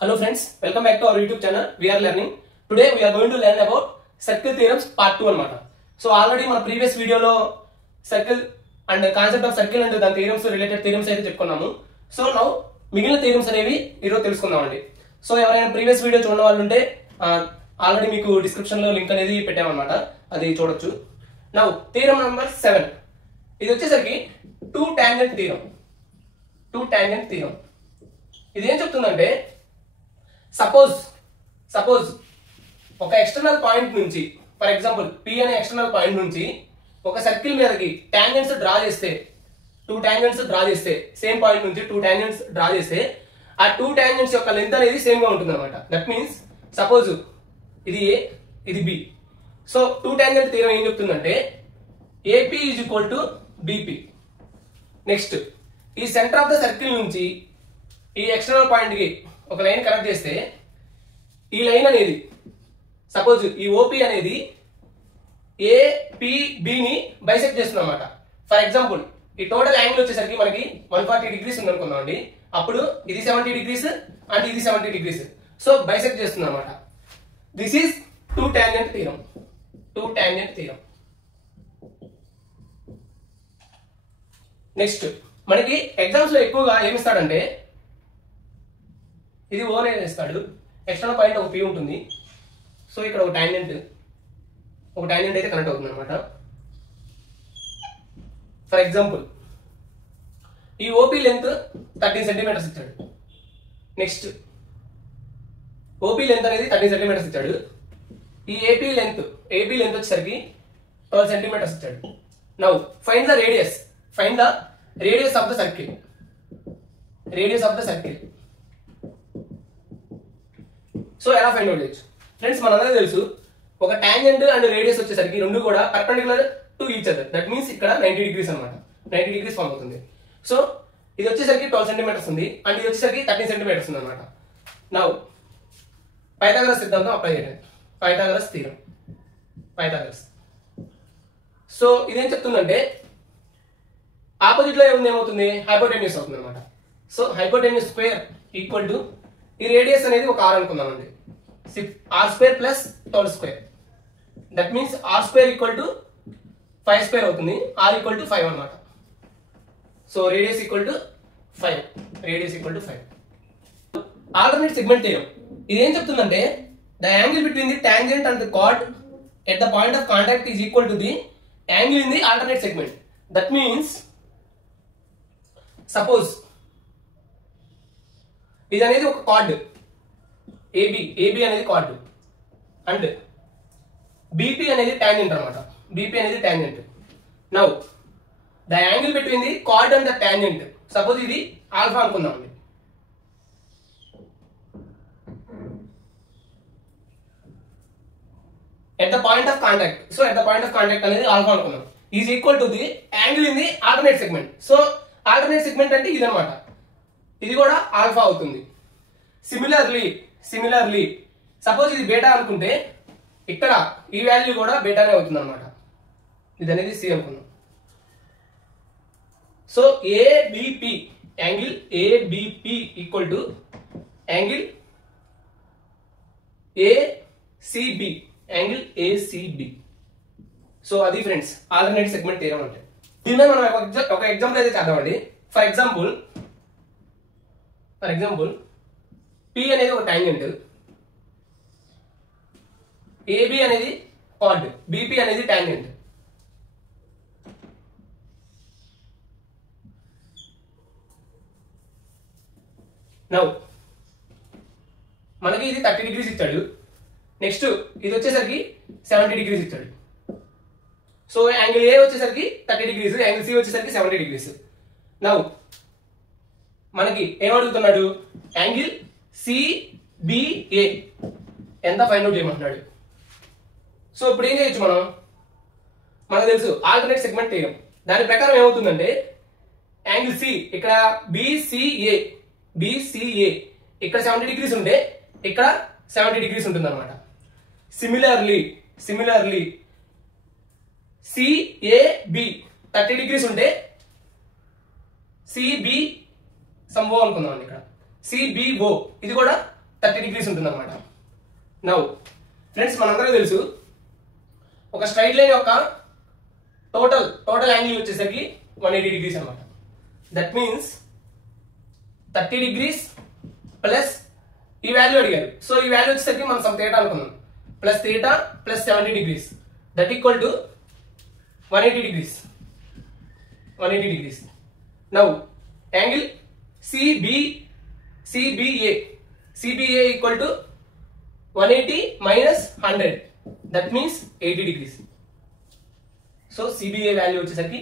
Hello friends, welcome back to our YouTube channel. We are learning. Today we are going to learn about circle theorems part 2 anamata. So already మన previous video లో circle and concept of circle and దాని theorems related theorems అయితే చెప్పుకున్నాము. So now మిగిలిన theorems అనేవి ఈరోజు తెలుసుకుందామండి. So ఎవరైనా previous video చూడని వాళ్ళు ఉంటే ఆల్రెడీ మీకు డిస్క్రిప్షన్ లో లింక్ అనేది పెట్టామన్నమాట, అది చూడొచ్చు. Now theorem number 7. ఇది వచ్చేసరికి టూ టాంజెంట్ థియరం. ఇది ఏం చెప్తుందంటే సపోజ్ ఒక ఎక్స్టర్నల్ పాయింట్ నుంచి, ఫర్ ఎగ్జాంపుల్ P అనే ఎక్స్టర్నల్ పాయింట్ నుంచి ఒక సర్కిల్ మీదకి టాంజెంట్స్ డ్రా చేస్తే, సేమ్ పాయింట్ నుంచి టూ టాంజెంట్స్ డ్రా చేస్తే ఆ టూ టాంజెంట్స్ యొక్క లెంత్ అనేది సేమ్ గా ఉంటుంది అనమాట. దట్ మీన్స్ సపోజ్ ఇది A, ఇది B. So two tangent theorem ఏం చెప్తుందంటే AP is equal to BP. Next ఈ సెంటర్ ఆఫ్ ద సర్కిల్ నుంచి ఈ ఎక్స్టర్నల్ పాయింట్ కి ఒక లైన్ కనెక్ట్ చేస్తే ఈ లైన్ అనేది సపోజ్ ఈ OP అనేది APB ని బైసెక్ట్ చేస్తుంది అనమాట. ఫర్ ఎగ్జాంపుల్ ఈ టోటల్ యాంగిల్ వచ్చేసరికి మనకి 140 డిగ్రీస్ ఉంది అనుకుందాం అండి. అప్పుడు ఇది 70 డిగ్రీస్ అండ్ ఇది 70 డిగ్రీస్. సో బైసెక్ట్ చేస్తుంది అనమాట. This is two tangent theorem. Next మనకి ఎగ్జామ్స్ లో ఎక్కువగా ఏమిస్తాడంటే ఇది O అనేది ఇస్తాడు, ఎక్స్టర్నల్ పాయింట్ ఒక P ఉంటుంది. సో ఇక్కడ ఒక టాంజెంట్ అయితే కనెక్ట్ అవుతుంది అనమాట. ఫర్ ఎగ్జాంపుల్ ఈ OP లెంత్ 13 సెంటీమీటర్స్ ఇచ్చాడు. నెక్స్ట్ OP లెంత్ అనేది 13 సెంటీమీటర్స్ ఇచ్చాడు. ఈ AP లెంత్ వచ్చేసరికి 12 సెంటీమీటర్స్ ఇచ్చాడు. Now find the radius of the circle. So ఎలా ఫైండ్ అవుట్ చేయొచ్చు ఫ్రెండ్స్? మనందరికీ తెలుసు ఒక టాంజెంట్ అండ్ రేడియస్ వచ్చేసరికి రెండు కూడా perpendicular to each other. That means ఇక్కడ 90 డిగ్రీస్ అనమాట. 90 డిగ్రీస్ ఫామ్ అవుతుంది. సో ఇది వచ్చేసరికి 12 సెంటీమీటర్స్ ఉంది అండ్ ఇది వచ్చేసరికి 13 సెంటీమీటర్స్ ఉంది అనమాట. నౌ పైథాగరస్ సిద్ధాంతం అప్లై చేయండి. Pythagoras theorem. సో ఇదేం చెప్తుందంటే ఆపోజిట్ లో ఏమవుతుంది, హైపోటెన్యూస్ అవుతుంది అనమాట. So hypotenuse square equal to ఈ రేడియస్ అనేది ఒక R అనుకుందామండి, R² plus 12 square. That means R² equal to 5 square అవుతుంది. R ఈక్వల్ టు 5 అనమాట. So radius equal to 5. Alternate segment theorem ఇది ఏం చెప్తుందంటే the angle between the tangent and the card at the point of contact is equal to the angle in the alternate segment. That means suppose ఇది అనేది ఒక chord AB అనేది chord and BP అనేది tangent అనమాట. Now the angle between the chord and the tangent, suppose ఇది alpha అనుకుందామండి. At the point of contact, so at the point of contact అనేది alpha అనుకుందాం, is equal to the angle in the alternate segment. So alternate segment అంటే ఇది అనమాట, ఇది కూడా alpha అవుతుంది. సిమిలర్లీ సపోజ్ ఇది బీటా అనుకుంటే ఇక్కడ ఈ వాల్యూ కూడా బీటానే అవుతుంది అనమాట. ఇది అనేది C అనుకుందాం. So angle ABP equal to angle ACB. So అది ఫ్రెండ్స్ ఆల్టర్నేట్ సెగ్మెంట్ థియరం అంటే. దీనిలో మనం ఒక ఎగ్జాంపుల్ అయితే చేద్దామండి. ఫర్ ఎగ్జాంపుల్ P అనేది ఒక టాంజెంట్, AB అనేది కార్డ్, BP అనేది టాంజెంట్. నౌ మనకి ఇది 30 డిగ్రీస్ ఇచ్చాడు. నెక్స్ట్ ఇది వచ్చేసరికి 70 డిగ్రీస్ ఇచ్చాడు. సో యాంగిల్ A వచ్చేసరికి 30 డిగ్రీస్, యాంగిల్ C వచ్చేసరికి 70 డిగ్రీస్. నౌ మనకి ఏం అడుగుతున్నాడు, యాంగిల్ CBA ఎంత ఫైండ్ అవుట్ చేయమంటున్నాడు. సో ఇప్పుడు ఏం చేయొచ్చు మనకు తెలుసు ఆల్టర్నేట్ సెగ్మెంట్ థియరం. దాని ప్రకారం ఏమవుతుందంటే యాంగిల్ C ఇక్కడ BCA ఇక్కడ 70 డిగ్రీస్ ఉంటే ఇక్కడ 70 డిగ్రీస్ ఉంటుంది అనమాట. సిమిలర్లీ CAB 30 డిగ్రీస్ ఉంటే CB సంభవం అనుకుందాం ఇక్కడ CBO ఇది కూడా 30 degrees ఉంటుంది అనమాట. నౌ ఫ్రెండ్స్ మనందరికీ తెలుసు ఒక స్ట్రైట్ లైన్ యొక్క టోటల్ యాంగిల్ వచ్చేసరికి 180 degrees అనమాట. దట్ మీన్స్ 30 degrees ప్లస్ ఈ వాల్యూ అడిగారు. సో ఈ వాల్యూ వచ్చేసరికి మనం సమ్ థీటా అనుకున్నాం, plus theta plus 70 degrees that equal to 180 degrees. 180 degrees. Now angle CBA equal to 180 minus 100 that means 80 degrees. So CBA value వచ్చేసరికి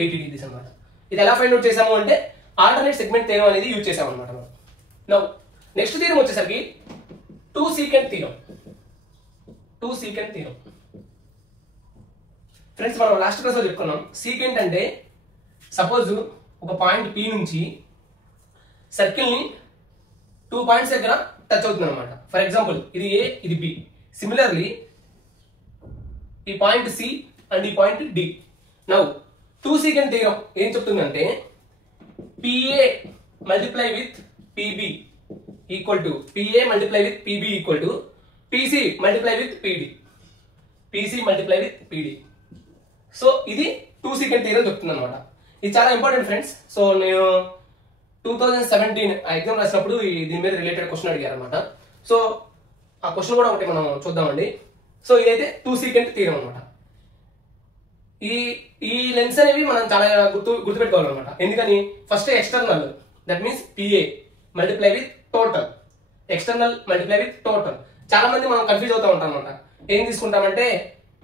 80 degrees అనమాట. ఇది ఎలా ఫైండ్ అవుట్ చేసాము అంటే ఆల్టర్నేట్ సెగ్మెంట్ థియరం అనేది యూజ్ చేసాము అనమాట. నౌ నెక్స్ట్ థియరం వచ్చేసరికి 2 secant థియరం. ఫ్రెండ్స్ మనం లాస్ట్ క్లాస్ లో చెప్పుకున్నాం సీకెంట్ అంటే సపోజ్ ఒక పాయింట్ P నుంచి సర్కిల్ ని 2 పాయింట్స్ దగ్గర టచ్ అవుతుంది అనమాట. ఫర్ ఎగ్జాంపుల్ ఇది A ఇది B. సిమిలర్లీ ఈ పాయింట్ C అండ్ ఈ point D. Now 2 secant theorem ఏం చెప్తుందంటే PA multiply with PB equal to PA multiply with PB equal to PC multiply with PD. So ఇది 2 secant theorem చెప్తుంది అనమాట. ఇది చాలా ఇంపార్టెంట్ ఫ్రెండ్స్. సో నేను 2017 ఎగ్జామ్ రాసినప్పుడు దీని మీద రిలేటెడ్ క్వశ్చన్ అడిగారు అనమాట. సో ఆ క్వశ్చన్ కూడా ఒకటి మనం చూద్దామండి. సో ఇదైతే 2 secant థియరం అనమాట. ఈ లెన్స్ అనేవి మనం చాలా గుర్తుపెట్టుకోవాలన్నమాట. ఎందుకని first external that means PA multiply with total. External multiply with total. చాలా మంది మనం కన్ఫ్యూజ్ అవుతా ఉంటాం అనమాట. ఏం తీసుకుంటామంటే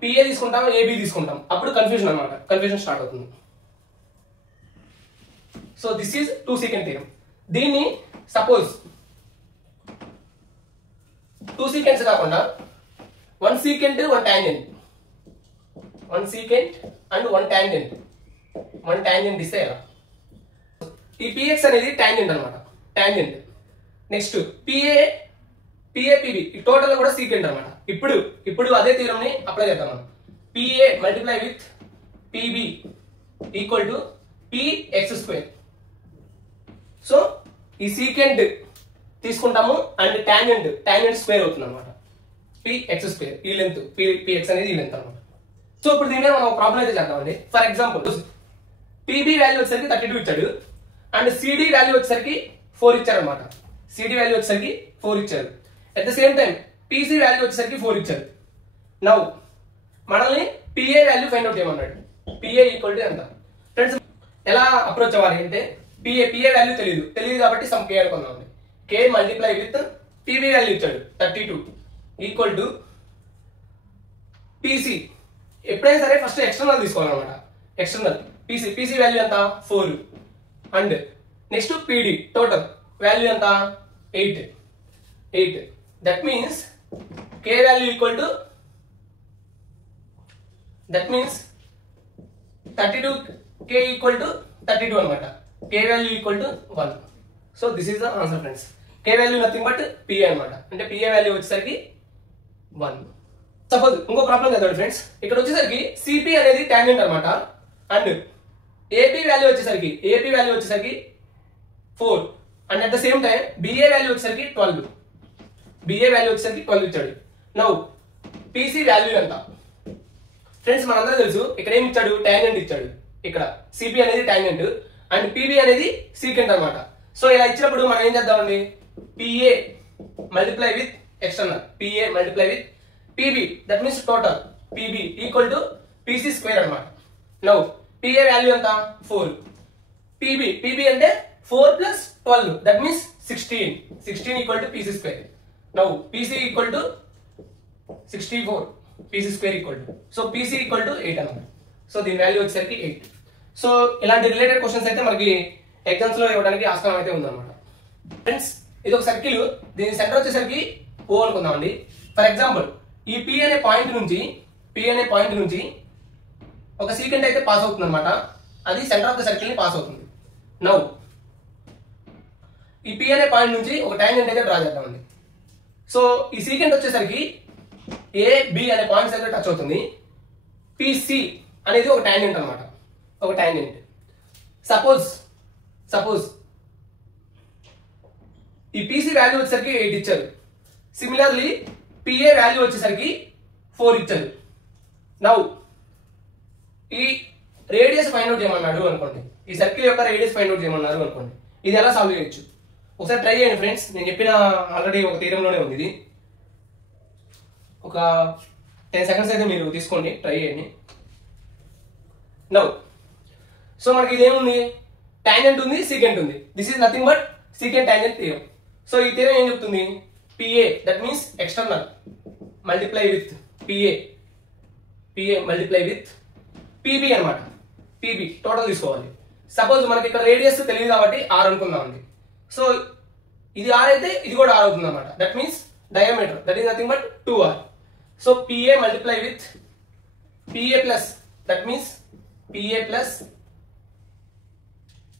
PA తీసుకుంటాం, AB తీసుకుంటాం, అప్పుడు కన్ఫ్యూజన్ అనమాట. కన్ఫ్యూజన్ స్టార్ట్ అవుతుంది. So this is 2 secant theorem. దీన్ని సపోజ్ 2 secants కాకుండా 1 secant 1 tangent. 1 secant and 1 tangent. 1 tangent ఇస్తే ఎలా? ఈ PX అనేది టాంజెంట్ అనమాట. టాంజెంట్. నెక్స్ట్ PAPB ఈ టోటల్ కూడా సీకెంట్ అనమాట. ఇప్పుడు అదే థియరం ని అప్లై చేద్దాం మనం. PA multiply with PB equal to PX². So ఈ సీకెంట్ తీసుకుంటాము అండ్ టాంజెంట్ స్క్వేర్ అవుతుంది అనమాట. PX². ఈ లెంత్ PX అనేది ఈ లెంత్ అనమాట. సో ఇప్పుడు దీని మీద మనం ప్రాబ్లం అయితే చేద్దామండి. ఫర్ ఎగ్జాంపుల్ PB వాల్యూ వచ్చేసరికి 32 ఇచ్చాడు అండ్ CD వాల్యూ వచ్చేసరికి 4 ఇచ్చారు అనమాట. CD వాల్యూ వచ్చేసరికి 4 ఇచ్చారు. At the same time PC value వచ్చేసరికి 4 ఇచ్చారు. నౌ మనల్ని PA వాల్యూ ఫైండ్ అవుట్ చేయమన్నాడు. PA ఈక్వల్ టు ఎంత? ఫ్రెండ్స్ ఎలా అప్రోచ్ అవ్వాలి అంటే PA వాల్యూ తెలియదు కాబట్టి సమ్ K అనుకుందాం. K multiply with PB value ఇచ్చాడు 32 ఈక్వల్ టు PC. ఎప్పుడైనా సరే ఫస్ట్ ఎక్స్టర్నల్ తీసుకోవాలన్నమాట. ఎక్స్టర్నల్ PC వాల్యూ ఎంత? 4 and next PD total value ఎంత? 8. That means K value equal to 32 K equal to 32 అనమాట. K value equal to 1. So this is the answer friends. K value nothing but PA అనమాట. అంటే PA value వచ్చేసరికి 1. Suppose ఇంకో problem చదవండి friends. ఇక్కడ వచ్చేసరికి CP అనేది టాంజెంట్ అనమాట అండ్ AP వాల్యూ వచ్చేసరికి 4 and at the same time BA value వచ్చేసరికి 12 ఇచ్చాడు. నౌ PC వాల్యూ ఎంత? ఫ్రెండ్స్ మనందరూ తెలుసు ఇక్కడ ఏమి ఇచ్చాడు? టాంజెంట్ ఇచ్చాడు. ఇక్కడ CP అనేది టాంజెంట్ అండ్ PB అనేది సీకెంట్ అనమాట. సో ఇలా ఇచ్చినప్పుడు మనం ఏం చేద్దామండి? PA multiply with external PA multiply with PB that means total PB equal to PC² అనమాట. నౌ PA వాల్యూ ఎంత? 4. PB అంటే 4 plus 12 that means 16 equal to PC². Now PC equal to 64 PC² equal to so PC equal to 8 అనమాట. So దీని value వచ్చేసరికి 8. So ఇలాంటి related questions అయితే మనకి exams లో ఇవ్వడానికి ఆస్కారం అయితే ఉందన్నమాట. ఫ్రెండ్స్ ఇది ఒక సర్కిల్, దీని సెంటర్ వచ్చేసరికి O అనుకుందామండి. ఫర్ ఎగ్జాంపుల్ ఈ P అనే పాయింట్ నుంచి ఒక సీకెంట్ అయితే పాస్ అవుతుంది అనమాట. అది సెంటర్ ఆఫ్ ద సర్కిల్ ని పాస్ అవుతుంది. నౌ ఈ P అనే పాయింట్ నుంచి ఒక టాంజెంట్ అయితే డ్రా చేద్దామండి. సో ఈ సీకెంట్ వచ్చేసరికి AB అనే పాయింట్స్ అయితే టచ్ అవుతుంది. PC అనేది ఒక టాంజెంట్ అనమాట. ఒక టాంజెంట్. సపోజ్ ఈ పీసీ వాల్యూ వచ్చేసరికి 8 ఇచ్చారు. సిమిలర్లీ పిఏ వాల్యూ వచ్చేసరికి 4 ఇచ్చారు. నౌ ఈ రేడియస్ ఫైండ్ అవుట్ చేయమన్నాడు అనుకోండి, ఈ సర్కిల్ యొక్క రేడియస్ ఫైండ్ అవుట్ చేయమన్నారు అనుకోండి, ఇది ఎలా సాల్వ్ చేయొచ్చు ఒకసారి ట్రై చేయండి ఫ్రెండ్స్. నేను చెప్పిన ఆల్రెడీ ఒక థీరంలోనే ఉంది ఇది. ఒక 10 సెకండ్స్ అయితే మీరు తీసుకోండి, ట్రై చేయండి. నౌ సో మనకి ఇదేముంది, టాంజెంట్ ఉంది, సీకెంట్ ఉంది. This is nothing but secant tangent theorem. So ఈ థీరం ఏం చెప్తుంది, PA that means external multiply with PA multiply with PB అనమాట. పిబి టోటల్ తీసుకోవాలి. సపోజ్ మనకి ఇక్కడ రేడియస్ తెలియదు కాబట్టి ఆర్ అనుకుందామండి. సో ఇది ఆర్ అయితే ఇది కూడా ఆర్ అవుతుంది అనమాట. That means diameter that is nothing but 2r. So PA multiply with PA plus that means PA plus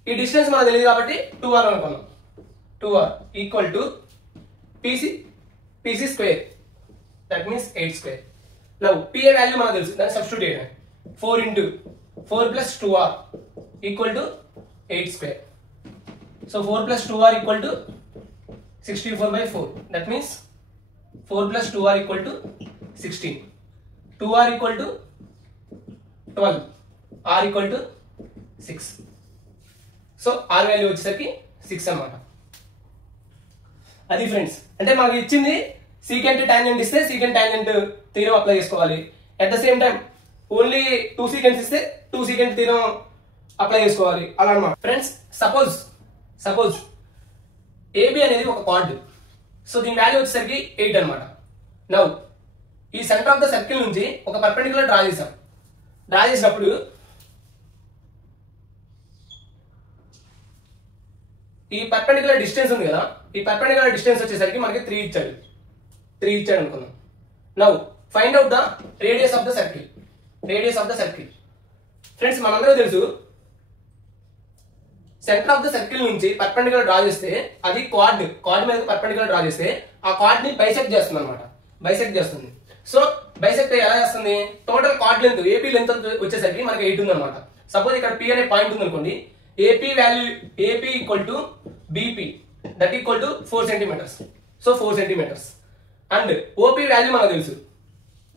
ఈ డిస్టెన్స్ మనకు తెలియదు కాబట్టి 2r అనుకున్నాం. 2r equal to PC square that means 8 square. Now PA value మనకు తెలుసు, దాన్ని substitute చేయడమే. 4 into 4 plus 2r equal to 8 square. So 4 plus 2r equal to 64 by 4. That means 4 plus 2r equal to 16. 2r equal to 12. r equal to 6. So r value వచ్చేసరికి 6 అన్నమాట. అది friends, అంటే మనకి ఇచ్చింది సీకెంట్ టాంజెంట్ ఇస్తే secant tangent theorem apply చేసుకోవాలి. At the same time only 2 secants ఇస్తే 2 secant theorem apply చేసుకోవాలి అలా అన్నమాట. ఫ్రెండ్స్ సపోజ్ ఏబి అనేది ఒక కార్డ్. సో దీని వాల్యూ వచ్చేసరికి 8 అనమాట. నౌ ఈ సెంటర్ ఆఫ్ ద సర్కిల్ నుంచి ఒక పర్పెండిక్యులర్ డ్రా చేసాం. డ్రా చేసినప్పుడు ఈ పర్పెండిక్యులర్ డిస్టెన్స్ ఉంది కదా, ఈ పర్పెండిక్యులర్ డిస్టెన్స్ వచ్చేసరికి మనకి 3 ఇచ్చాడు అనుకుందాం. Now find out the radius of the circle. Friends మనందరూ తెలుసు, సెంటర్ ఆఫ్ ద సర్కిల్ నుంచి పర్పెండిక్యులర్ డ్రా చేస్తే అది కార్డ్ మీద పర్పెండిక్యులర్ డ్రా చేస్తే ఆ కార్డ్ ని బైసెక్ట్ చేస్తుంది అనమాట. సో బైసెక్ట్ ఎలా చేస్తుంది, total card length AP length వచ్చేసరికి మనకి 8 ఉంది అనమాట. సపోజ్ ఇక్కడ పి అనే పాయింట్ ఉంది అనుకోండి, AP value AP equal to BP that equal to 4 centimetres. So 4 centimetres and OP value మనకు తెలుసు,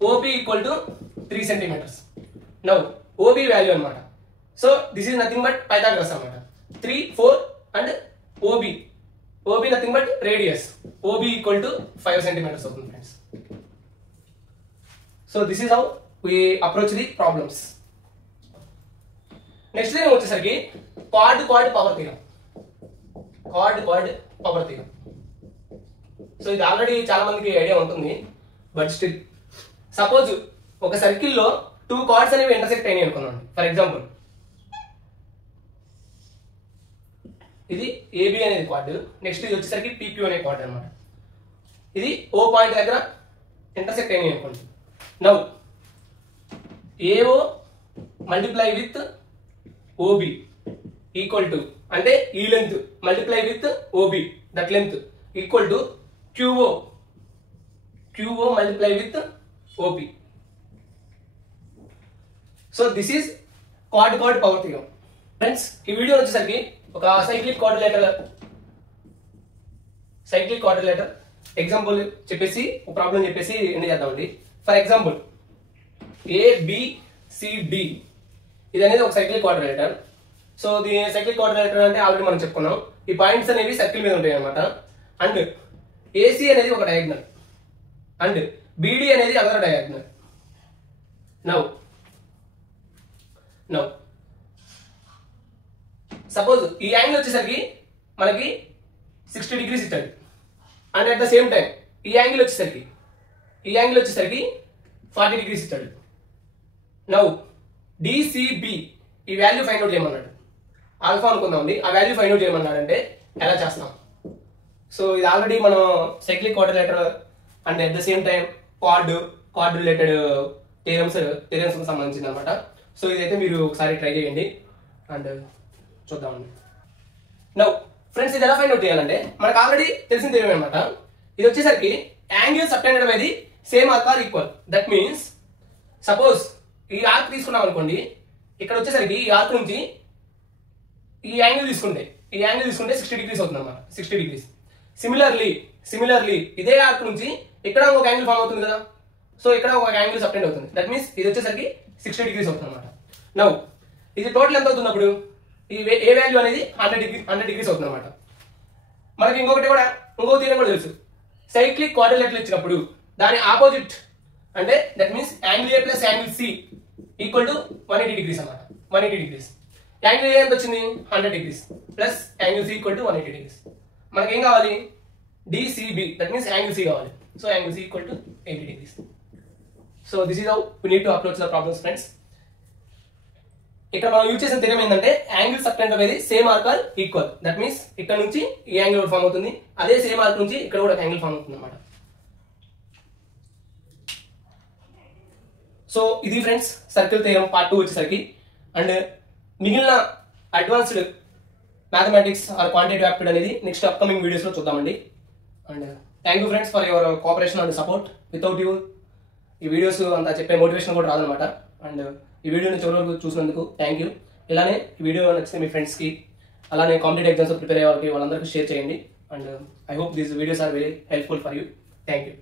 OP equal to 3 centimetres. Now OB value అనమాట. So this is nothing but Pythagoras అనమాట. 3, 4 and OB nothing but radius. OB equal to 5 centimetres అవుతుంది friends. So this is how we approach the problems. Next thing వచ్చేసరికి chord power theorem. So ఇది already చాలా మందికి idea ఉంటుంది, but still suppose ఒక సర్కిల్లో 2 cards అనేవి ఇంటర్సెక్ట్ అయినాయి అనుకున్నాను. ఫర్ ఎగ్జాంపుల్ ఇది ఏబి అనేది కార్డ్, నెక్స్ట్ ఇది వచ్చేసరికి పిక్యూ అనే కార్డ్ అనమాట. ఇది ఓ పాయింట్ దగ్గర ఇంటర్సెక్ట్ అయినాయి అనుకోండి. Now AO multiply with OB equal to, అంటే ఈ length multiply with OB that length equal to QO multiply with OP. So this is chord power theorem. Friends ఈ వీడియో వచ్చేసరికి ఒక సైక్లిక్ క్వాడ్రిలేటర్ ఎగ్జాంపుల్ చెప్పేసి ఒక problem చెప్పేసి end చేద్దామండి. For example A B C D ఇది అనేది ఒక సైక్లిక్ క్వాడ్రిలేటర్. సో దీని సైక్లిక్ క్వాడ్రిలేటర్ అంటే ఆల్రెడీ మనం చెప్పుకున్నాం. ఈ పాయింట్స్ అనేవి సర్కిల్ మీద ఉంటాయి అనమాట. అండ్ ఏసీ అనేది ఒక డయాగ్నల్ అండ్ బిడి అనేది అదర్ డయాగ్నల్. నౌ సపోజ్ ఈ యాంగిల్ వచ్చేసరికి మనకి 60 degrees ఇచ్చాడు. And at the same time ఈ యాంగిల్ వచ్చేసరికి 40 degrees ఇచ్చాడు. నౌ డిసిబి ఈ వాల్యూ ఫైండ్ అవుట్ చేయమన్నాడు. ఆల్ఫా అనుకుందామండి, ఆ వాల్యూ ఫైండ్ అవుట్ చేయమన్నాడు అంటే ఎలా చేస్తాం. సో ఇది ఆల్రెడీ మనం cyclic quadrilateral and at the same time card related theorems సంబంధించింది అనమాట. సో ఇదైతే మీరు ఒకసారి ట్రై చేయండి అండ్ చూద్దామండి. నౌ ఫ్రెండ్స్ ఇది ఎలా ఫైండ్ అవుట్ చేయాలంటే మనకు ఆల్రెడీ తెలిసిన థియరం అనమాట. ఇది వచ్చేసరికి angle subtended by the same arc are equal. That means suppose ఈ ఆర్క్ తీసుకున్నాం అనుకోండి, ఇక్కడ వచ్చేసరికి ఈ ఆర్క్ నుంచి ఈ యాంగిల్ తీసుకుంటే 60 degrees అవుతుంది అనమాట. 60 degrees. సిమిలర్లీ ఇదే ఆర్క్ నుంచి ఇక్కడ ఒక యాంగిల్ ఫామ్ అవుతుంది కదా. సో ఇక్కడ ఒక యాంగిల్ సబ్టెండ్ అవుతుంది. దట్ మీన్స్ ఇది వచ్చేసరికి 60 degrees అవుతుంది అనమాట. నౌ ఇది టోటల్ ఎంత అవుతుంది అప్పుడు, ఏ వాల్యూ అనేది 100 degrees అవుతుంది అనమాట. మనకి ఇంకో థీరం కూడా తెలుసు. సైక్లిక్ క్వాడ్రిలేటరల్ ఇచ్చినప్పుడు దాని ఆపోజిట్ అంటే that means angle A plus angle C equal to 180 degrees అనమాట. 180 degrees. యాంగిల్ ఏ ఎంత వచ్చింది 100 degrees plus angle C equal to 180 degrees. మనకి ఏం కావాలి, DCB that means angle C కావాలి. So angle C equal to 80 degrees. So this is how we need to approach the problems friends. ఇక్కడ మనం use చేసిన theorem ఏంటంటే angle subtend అనేది same arc are equal. That means ఇక్కడ నుంచి ఈ angle form అవుతుంది, అదే సేమ్ ఆర్క్ నుంచి ఇక్కడ కూడా యాంగిల్ ఫామ్ అవుతుంది అనమాట. సో ఇది ఫ్రెండ్స్ సర్కిల్ థియరం పార్ట్ 2 వచ్చేసరికి. అండ్ మిగిలిన advanced mathematics are quantitative aptitude అనేది నెక్స్ట్ అప్కమింగ్ వీడియోస్ లో చూద్దామండి. And thank you friends for your cooperation and support. Without you ఈ వీడియోస్ అంతా చెప్పే మోటివేషన్ కూడా రాదనమాట. అండ్ ఈ వీడియోని చివరి వరకు చూసినందుకు థ్యాంక్ యూ. ఇలానే ఈ వీడియో నచ్చితే మీ ఫ్రెండ్స్కి, అలానే కాంపిటేటివ్ ఎగ్జామ్స్ ప్రిపేర్ అయ్యే వాళ్ళకి వాళ్ళందరికీ షేర్ చేయండి. And I hope these videos are very helpful for you. Thank you.